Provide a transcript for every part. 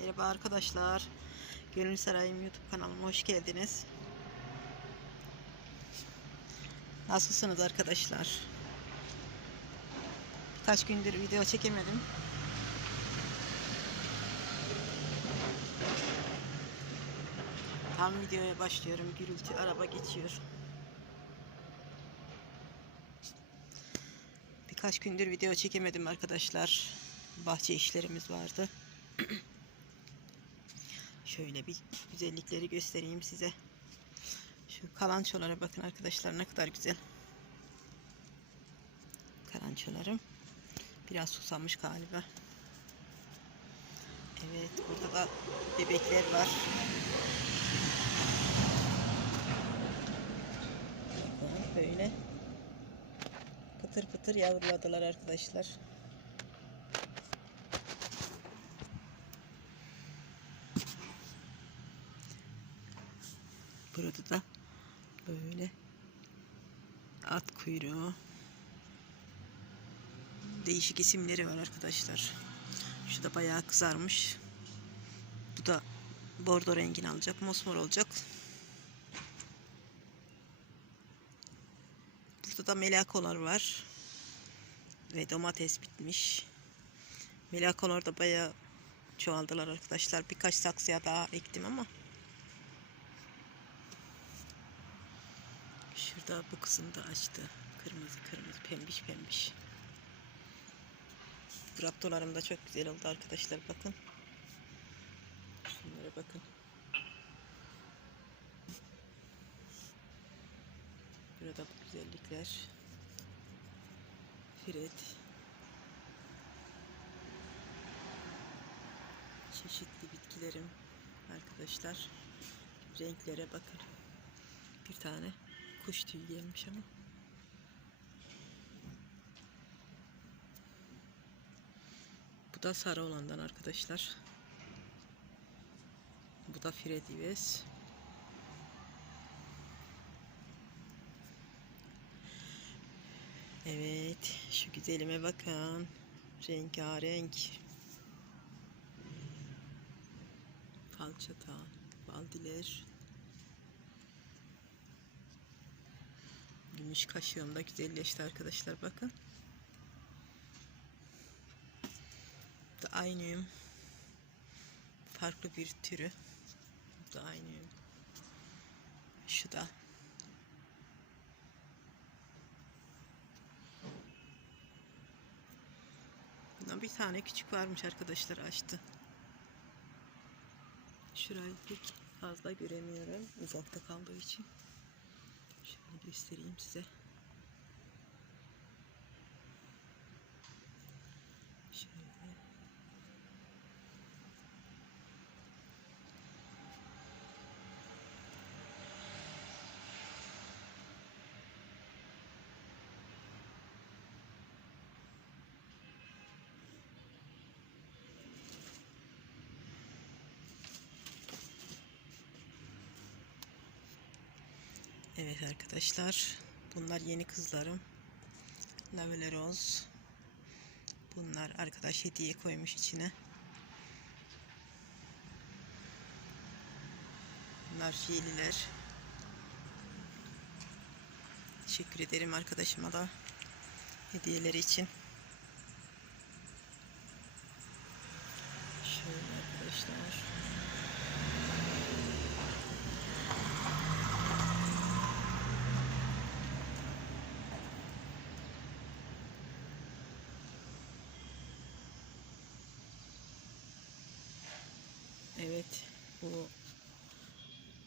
Merhaba arkadaşlar. Gönül Sarayım YouTube kanalıma hoş geldiniz. Nasılsınız arkadaşlar? Kaç gündür video çekemedim. Tam videoya başlıyorum. Gürültü araba geçiyor. Birkaç gündür video çekemedim arkadaşlar. Bahçe işlerimiz vardı. Şöyle bir güzellikleri göstereyim size. Şu kalançolara bakın arkadaşlar ne kadar güzel. Kalançolarım. Biraz susamış galiba. Evet burada da bebekler var. Böyle pıtır pıtır yavruladılar arkadaşlar. Burada da böyle at kuyruğu değişik isimleri var arkadaşlar. Şu da bayağı kızarmış. Bu da bordo rengini alacak. Mosmor olacak. Burada da melakolar var. Ve domates bitmiş. Melakolar da bayağı çoğaldılar arkadaşlar. Birkaç saksıya daha ektim ama Şurada bu kısım da açtı. Kırmızı kırmızı pembiş pembiş. Raptolarım da çok güzel oldu arkadaşlar bakın. Şunlara bakın. Burada bu güzellikler. Fred. Çeşitli bitkilerim arkadaşlar. Renklere bakın. Bir tane kuş tüyü gelmiş ama. Bu da sarı olandan arkadaşlar. Bu da Fredives. Evet, şu güzelime bakın. Rengarenk. Falçata, baldiler. Gümüş kaşığım da güzelleşti arkadaşlar bakın. Da aynı. Farklı bir türü. Da aynı. Şu da. Bundan bir tane küçük varmış arkadaşlar açtı. Şurayı pek fazla göremiyorum uzakta kaldığı için. Göstereyim size. Şöyle. Evet arkadaşlar. Bunlar yeni kızlarım. Lavele Rose. Bunlar arkadaş hediye koymuş içine. Bunlar fiililer. Teşekkür ederim arkadaşıma da hediyeleri için. Şöyle arkadaşlar. Evet bu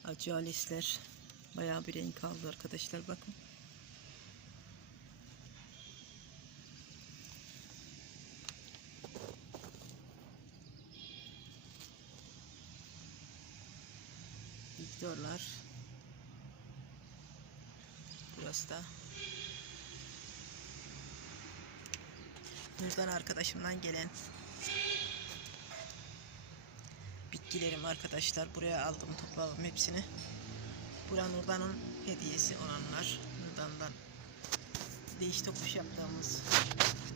acı alisler bayağı bir renk aldı arkadaşlar bakın. Victorlar. Burası da Buradan arkadaşımdan gelen bitkilerim arkadaşlar. Buraya aldım topladım hepsini. Buran Nurdan'ın hediyesi olanlar. Nurdan'dan değiş tokuş yaptığımız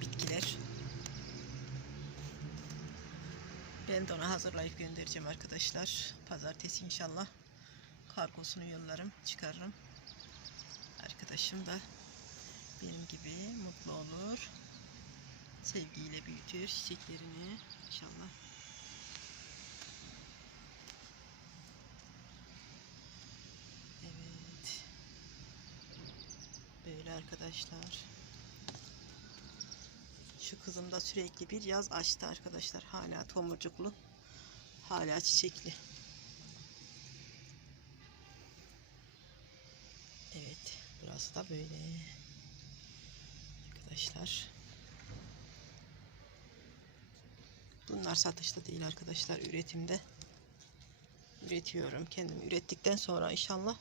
bitkiler. Ben de ona hazırlayıp göndereceğim arkadaşlar. Pazartesi inşallah kargosunu yollarım, çıkarırım. Arkadaşım da benim gibi mutlu olur. Sevgiyle büyütür çiçeklerini inşallah. Evet. Böyle arkadaşlar. Şu kızım da sürekli bir yaz açtı arkadaşlar. Hala tomurcuklu. Hala çiçekli. Evet. Burası da böyle. Arkadaşlar. Bunlar satışta değil arkadaşlar. Üretimde. Üretiyorum. Kendim ürettikten sonra inşallah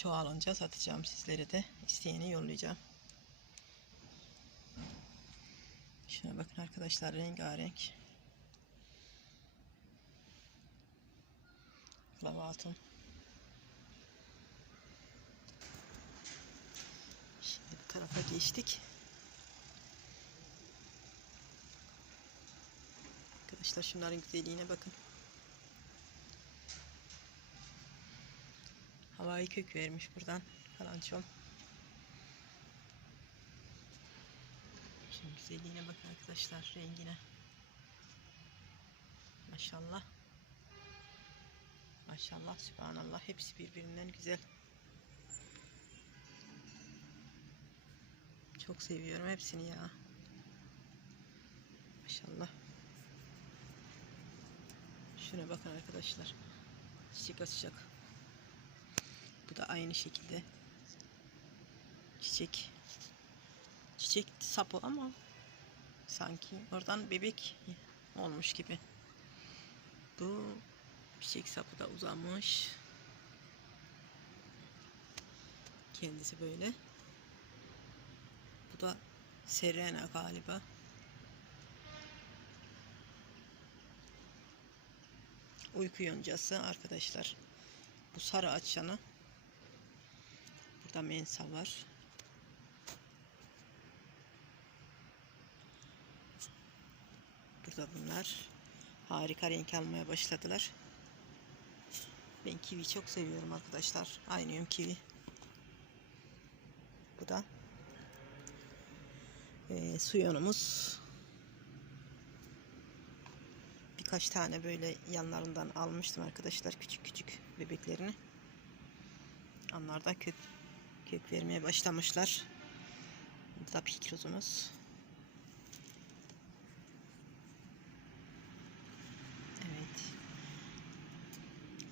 çoğalınca satacağım sizlere de. isteyeni yollayacağım. Şuna bakın arkadaşlar rengarenk. Lavatun. Şimdi bu tarafa geçtik. Arkadaşlar şunların güzelliğine bakın. Havai kök vermiş buradan kalançom. Şimdi güzelliğine bakın arkadaşlar rengine. Maşallah. Maşallah sübhanallah hepsi birbirinden güzel. Çok seviyorum hepsini ya. Maşallah. Şuna bakın arkadaşlar. Çiçek açacak. Bu da aynı şekilde. Çiçek. Çiçek sapı ama sanki oradan bebek olmuş gibi. Bu çiçek sapı da uzamış. Kendisi böyle. Bu da serena galiba. Uyku yoncası arkadaşlar. Bu sarı açanı. Burada mensa var. Burada bunlar. Harika renk almaya başladılar. Ben kivi çok seviyorum arkadaşlar. Aynıyım kivi. Bu da e, su yonumuz. Birkaç tane böyle yanlarından almıştım arkadaşlar. Küçük küçük bebeklerini. Onlar da kök, kök vermeye başlamışlar. Da pikrozumuz. Evet.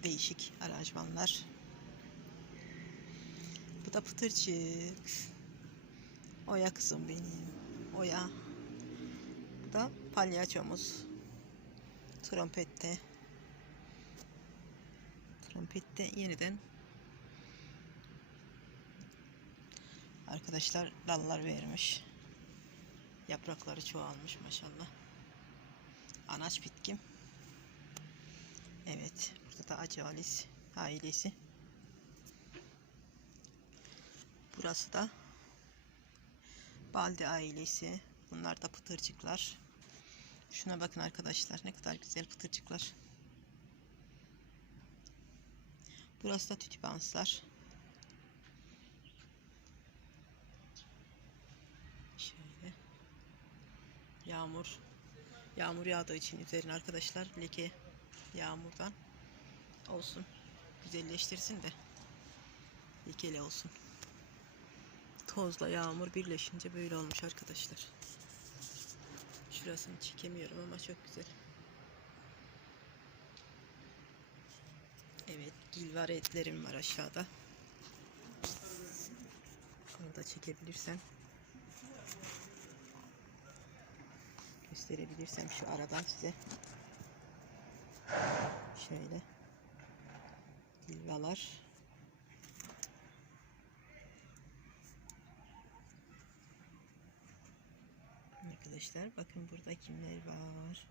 Değişik aranjmanlar. Bu da pıtırcık. Oya kızım benim. Oya. Bu da palyaçomuz. Trompette. Trompette yeniden arkadaşlar dallar vermiş. Yaprakları çoğalmış maşallah. Anaç bitkim. Evet. Burada da Acalis ailesi. Burası da Baldi ailesi. Bunlar da pıtırcıklar. Şuna bakın arkadaşlar. Ne kadar güzel pıtırcıklar. Burası da tütübanslar. Şöyle. Yağmur. Yağmur yağdığı için üzerine arkadaşlar leke yağmurdan olsun. Güzelleştirsin de lekeli olsun. Tozla yağmur birleşince böyle olmuş arkadaşlar. Şurasını çekemiyorum ama çok güzel. Evet, gilvar etlerim var aşağıda. Onu da çekebilirsem. Gösterebilirsem şu aradan size. Şöyle. Gilvalar. Arkadaşlar bakın burada kimler var.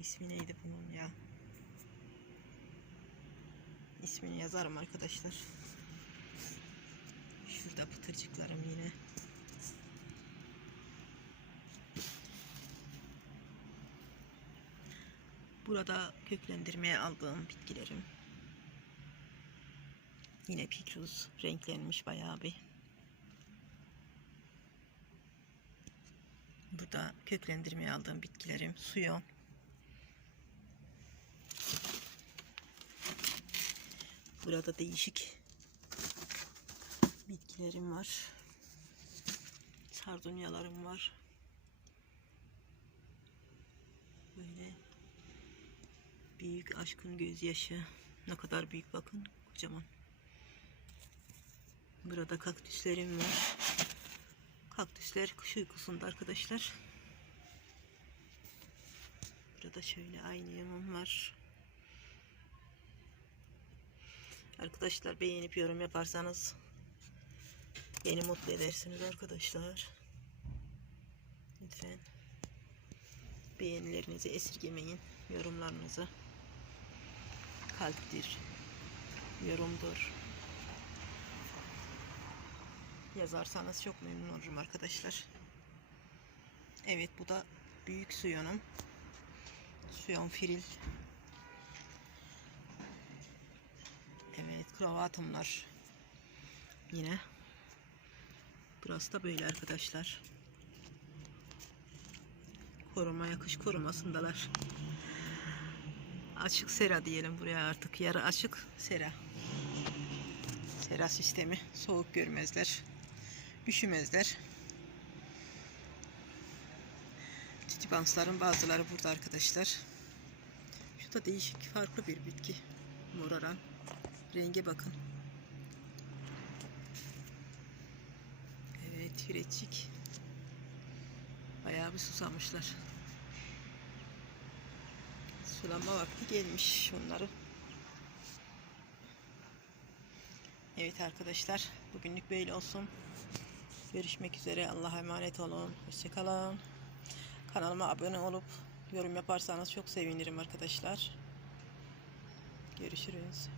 İsmi neydi bunun ya? İsmini yazarım arkadaşlar. Şurada pıtırcıklarım yine. Burada köklendirmeye aldığım bitkilerim. Yine pikruz renklenmiş bayağı bir. Burada köklendirmeye aldığım bitkilerim. Suyon. Burada değişik bitkilerim var. Sardunyalarım var. Böyle büyük aşkın gözyaşı. Ne kadar büyük bakın. Kocaman. Burada kaktüslerim var. Kaktüsler kış uykusunda arkadaşlar. Burada şöyle aynı yamam var. Arkadaşlar beğenip yorum yaparsanız beni mutlu edersiniz arkadaşlar. Lütfen beğenilerinizi esirgemeyin. Yorumlarınızı kalptir, yorumdur. Yazarsanız çok memnun olurum arkadaşlar. Evet bu da büyük suyonum. Suyon firil. Evet kravatımlar. Yine. Burası da böyle arkadaşlar. Korumaya kış korumasındalar. Açık sera diyelim buraya artık. Yarı açık sera. Sera sistemi. Soğuk görmezler. Üşümezler. Titibansların bazıları burada arkadaşlar. Şu da değişik farklı bir bitki. Moraran. Renge bakın. Evet hirecik. Bayağı bir susamışlar. Sulama vakti gelmiş onları. Evet arkadaşlar bugünlük böyle olsun. Görüşmek üzere. Allah'a emanet olun. Hoşçakalın. Kanalıma abone olup yorum yaparsanız çok sevinirim arkadaşlar. Görüşürüz.